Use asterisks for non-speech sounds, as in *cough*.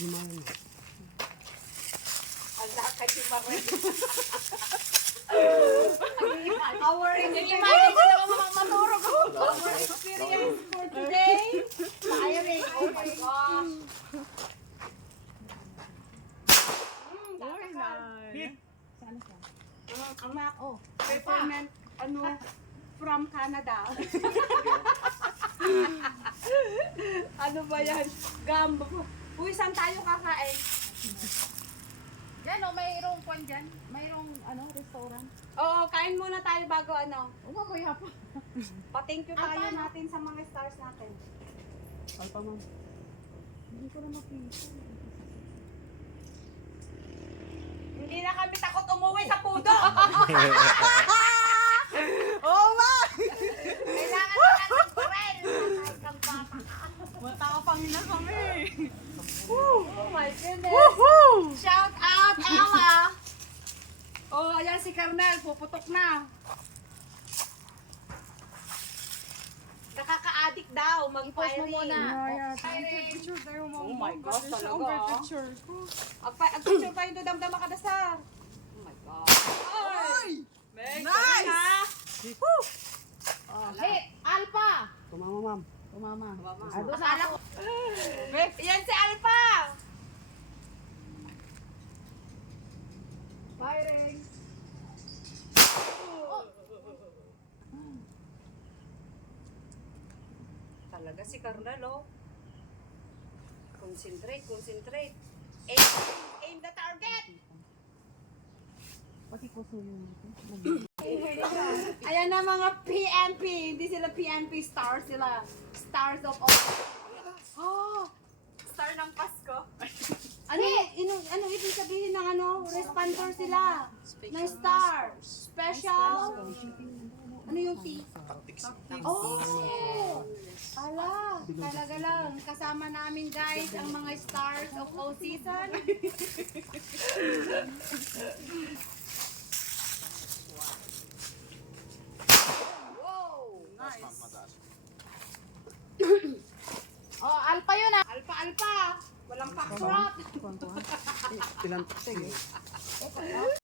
Lumayan. Ala, kasi marin. Our Imagine ko naman mga maturog ako. our experience for today. Firing. Oh my gosh. Uy, nice. Ang anak, oh, peppermint, ano, from Canada. ano ba yan? Gum. Uy, saan tayo kakain? Yan o, mayroong kwan dyan. Mayroong ano, restaurant. Oo, kain muna tayo bago ano. O, mamaya pa. Pa-thank you tayo Apa? natin sa mga stars natin. Alpa ma'am. Hindi ko na mapisa. Hindi na kami takot umuwi sa pudo. *laughs* Oo nga! Kailangan na natin bata. Matapangin na kami. Oh my goodness. Woohoo! Shout out, Ella! Oh, ayan si Carmel, puputok na. Nakaka-addict daw, I-post mo muna. Firing. Picture tayo mo. Oh my gosh, Siya talaga, picture. Agpicture tayo do damdama ka na sa. Oh my God. Ay! Nice! na. Woo! Oh, hit! Alpha! Tumama ma'am. Tumama. Ah, doon sa ako. Meg, *laughs* yan si Alpha. Firing. Talaga si Carmel, oh. Concentrate, concentrate. Aim, aim the target. Pati ko yun. *clears throat* Mga PNP. Hindi sila PNP stars sila. Stars of all. Oh! Star ng Pasko. *laughs* ano, ino, ano ibig sabihin ng ano? Responder sila. Na star. Special. Ano yung T? Oh! Ala, talaga lang. Kasama namin guys ang mga stars of all season. *laughs* *coughs* Oh, Alpha yun ah. Alpa, alpa! Walang pakrot! *laughs* Ilan? Sige.